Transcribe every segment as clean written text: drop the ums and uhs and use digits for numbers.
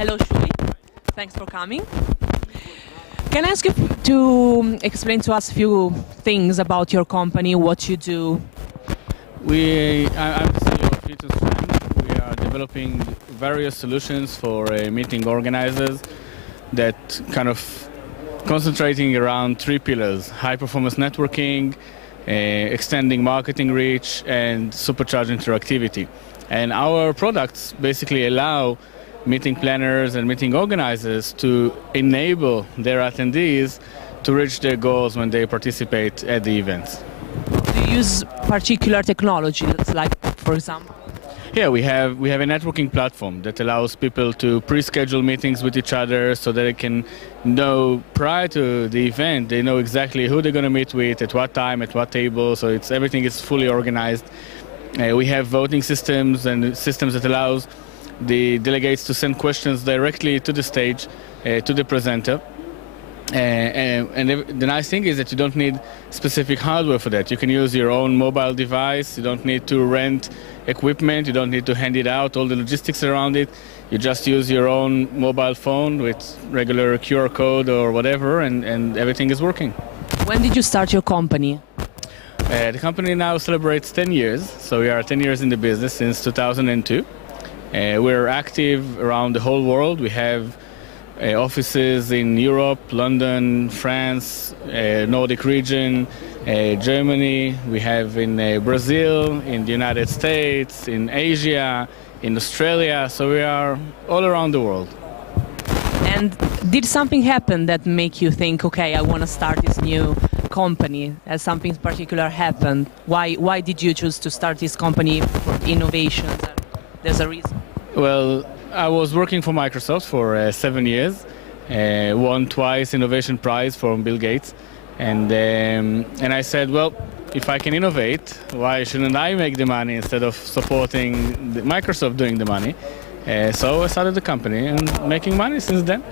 Hello, Shuli. Thanks for coming. Can I ask you to explain to us a few things about your company, what you do? I'm the CEO of Fetus. We are developing various solutions for meeting organizers that kind of concentrating around three pillars: high-performance networking, extending marketing reach, and supercharged interactivity. And our products basically allow meeting planners and meeting organizers to enable their attendees to reach their goals when they participate at the events. Do you use particular technologies, like, for example? Yeah, we have a networking platform that allows people to pre-schedule meetings with each other so that they can know prior to the event, they know exactly who they're going to meet with, at what time, at what table, so everything is fully organized. We have voting systems and systems that allows the delegates to send questions directly to the stage, to the presenter. And the nice thing is that you don't need specific hardware for that. You can use your own mobile device. You don't need to rent equipment. You don't need to hand it out, all the logistics around it. You just use your own mobile phone with regular QR code or whatever, and everything is working. When did you start your company? The company now celebrates 10 years. So we are 10 years in the business since 2002. We're active around the whole world. We have offices in Europe, London, France, Nordic region, Germany. We have in Brazil, in the United States, in Asia, in Australia. So we are all around the world. And did something happen that make you think, okay, I want to start this new company? Has something particular happened? Why did you choose to start this company for innovations? There's a reason. Well, I was working for Microsoft for 7 years, won twice Innovation Prize from Bill Gates, and I said, well, if I can innovate, why shouldn't I make the money instead of supporting Microsoft doing the money? So I started the company and making money since then.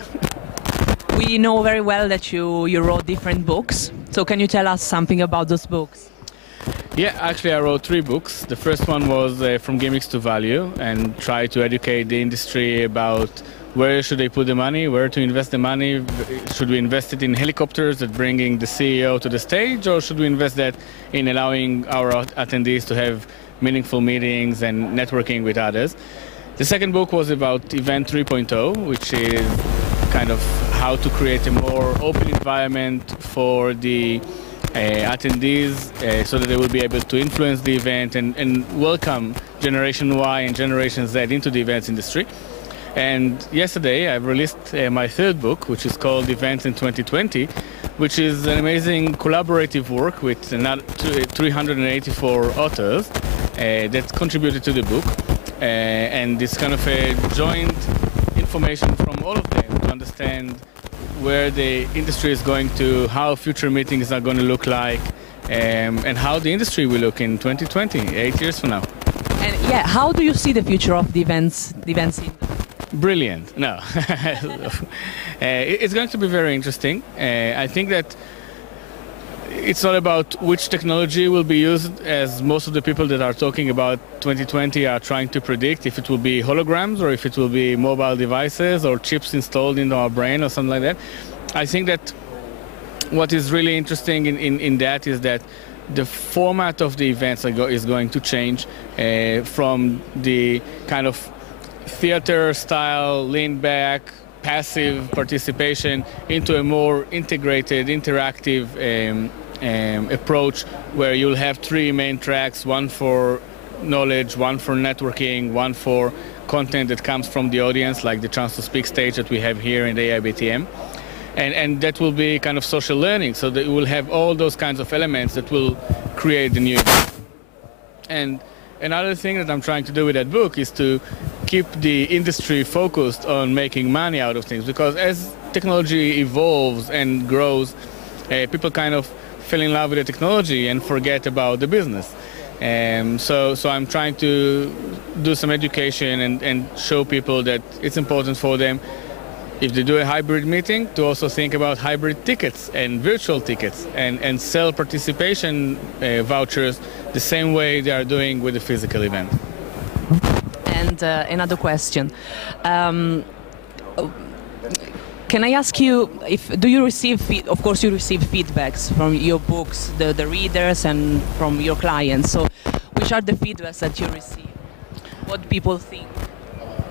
We know very well that you wrote different books, so can you tell us something about those books? Yeah, actually I wrote 3 books. The first one was From Gimmicks to Value, and try to educate the industry about where should they put the money, where to invest the money. Should we invest it in helicopters that bringing the CEO to the stage, or should we invest that in allowing our attendees to have meaningful meetings and networking with others? The second book was about Event 3.0, which is kind of how to create a more open environment for the attendees so that they will be able to influence the event and welcome Generation Y and Generation Z into the events industry. And yesterday I released my third book, which is called Events in 2020, which is an amazing collaborative work with another 384 authors that contributed to the book. And it's kind of a joint information from all of them to understand where the industry is going to, how future meetings are going to look like, and how the industry will look in 2020, 8 years from now. And yeah, how do you see the future of the events industry? Brilliant. No. It's going to be very interesting. I think that it's not about which technology will be used, as most of the people that are talking about 2020 are trying to predict if it will be holograms or if it will be mobile devices or chips installed into our brain or something like that. I think that what is really interesting in that is that the format of the events is going to change from the kind of theater style, lean back, passive participation into a more integrated, interactive approach where you'll have 3 main tracks, one for knowledge, one for networking, one for content that comes from the audience, like the Chance to Speak stage that we have here in the AIBTM. And that will be kind of social learning, so that we'll have all those kinds of elements that will create the new event. And another thing that I'm trying to do with that book is to keep the industry focused on making money out of things, because as technology evolves and grows, people kind of fall in love with the technology and forget about the business. So I'm trying to do some education and show people that it's important for them, if they do a hybrid meeting, to also think about hybrid tickets and virtual tickets and sell participation vouchers the same way they are doing with the physical event. And another question. Can I ask you, do you receive, of course you receive feedbacks from your books, the readers and from your clients, so which are the feedbacks that you receive? What people think?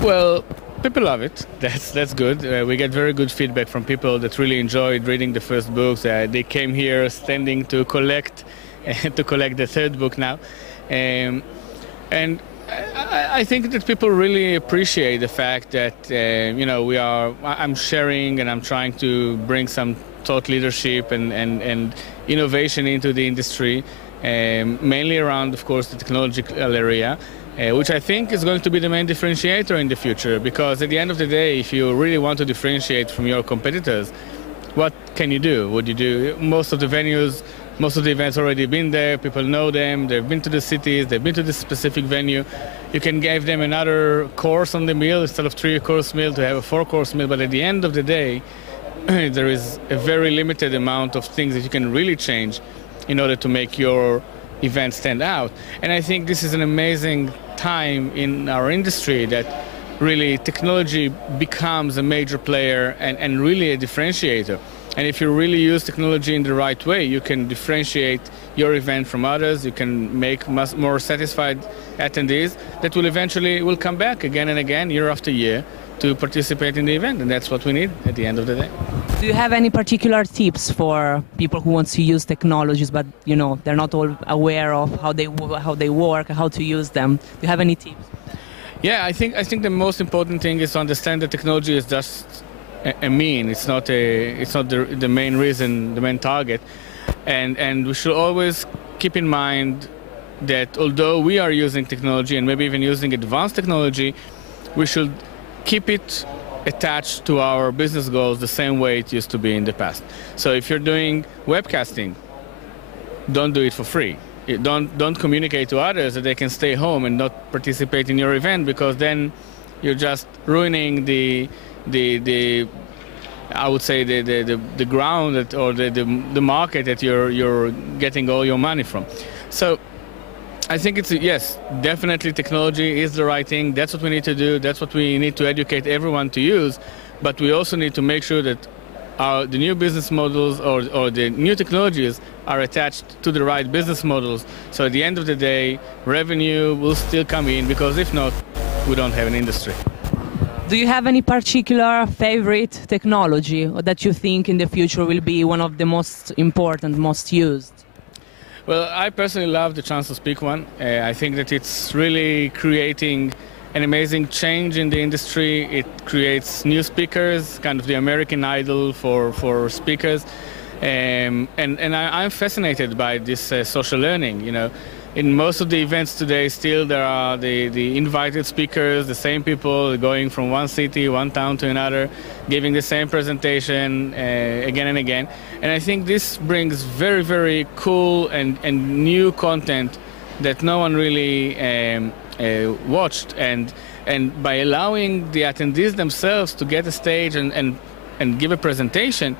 Well, people love it. That's good. We get very good feedback from people that really enjoyed reading the first books. They came here standing to collect the third book now. And I think that people really appreciate the fact that I'm sharing and I'm trying to bring some thought leadership and innovation into the industry, mainly around, of course, the technological area, which I think is going to be the main differentiator in the future. Because at the end of the day, if you really want to differentiate from your competitors, what can you do? What do you do? Most of the venues, most of the events already been there. People know them. They've been to the cities. They've been to this specific venue. You can give them another course on the meal instead of 3-course meal to have a 4-course meal. But at the end of the day, there is a very limited amount of things that you can really change in order to make your event stand out. And I think this is an amazing time in our industry that really technology becomes a major player and really a differentiator. And if you really use technology in the right way, you can differentiate your event from others. You can make more satisfied attendees that will eventually come back again and again, year after year, to participate in the event. And that's what we need at the end of the day. Do you have any particular tips for people who want to use technologies, but they're not all aware of how they work, how to use them? Do you have any tips? Yeah, I think the most important thing is to understand that technology is just a mean. It's not the main reason, the main target, and we should always keep in mind that although we are using technology and maybe even using advanced technology, we should keep it attached to our business goals the same way it used to be in the past. So if you're doing webcasting, don't do it for free. Don't communicate to others that they can stay home and not participate in your event, because then you're just ruining the I would say the ground or the market that you're getting all your money from. So I think yes, definitely technology is the right thing. That's what we need to do. That's what we need to educate everyone to use. But we also need to make sure that the new business models or the new technologies are attached to the right business models. So at the end of the day, revenue will still come in, because if not, we don't have an industry. Do you have any particular favorite technology that you think in the future will be one of the most important, most used? Well, I personally love the chance to speak one. I think that it's really creating an amazing change in the industry. It creates new speakers, kind of the American Idol for speakers. And I'm fascinated by this social learning. In most of the events today, still there are the invited speakers, the same people going from one city, one town to another, giving the same presentation again and again. And I think this brings very, very cool and new content that no one really watched. And by allowing the attendees themselves to get a stage and give a presentation,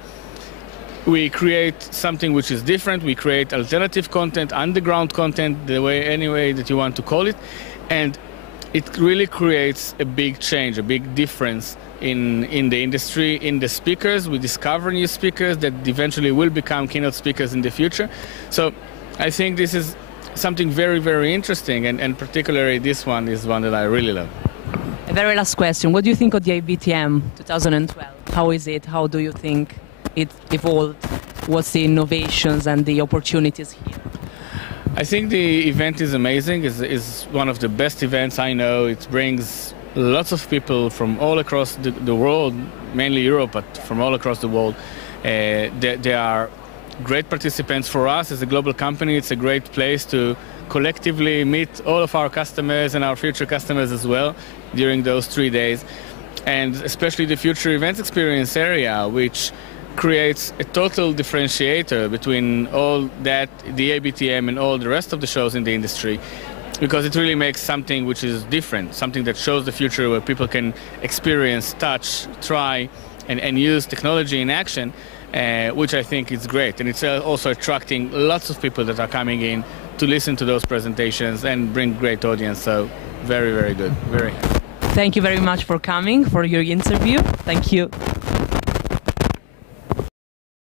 we create something which is different. We create alternative content, underground content, any way that you want to call it. And it really creates a big change, a big difference in the industry, in the speakers. We discover new speakers that eventually will become keynote speakers in the future. So I think this is something very, very interesting. And particularly this one is one that I really love. A very last question. What do you think of the IBTM 2012? How is it? How do you think it evolved? What's the innovations and the opportunities here? I think the event is amazing. It's one of the best events I know. It brings lots of people from all across the world, mainly Europe, but from all across the world. They are great participants for us as a global company. It's a great place to collectively meet all of our customers and our future customers as well during those 3 days. And especially the future events experience area, which creates a total differentiator between all that, the ABTM and all the rest of the shows in the industry, because it really makes something which is different, something that shows the future where people can experience, touch, try, and use technology in action, which I think is great. And it's also attracting lots of people that are coming in to listen to those presentations and bring great audience. So very, very good. Very happy. Thank you very much for coming, for your interview. Thank you.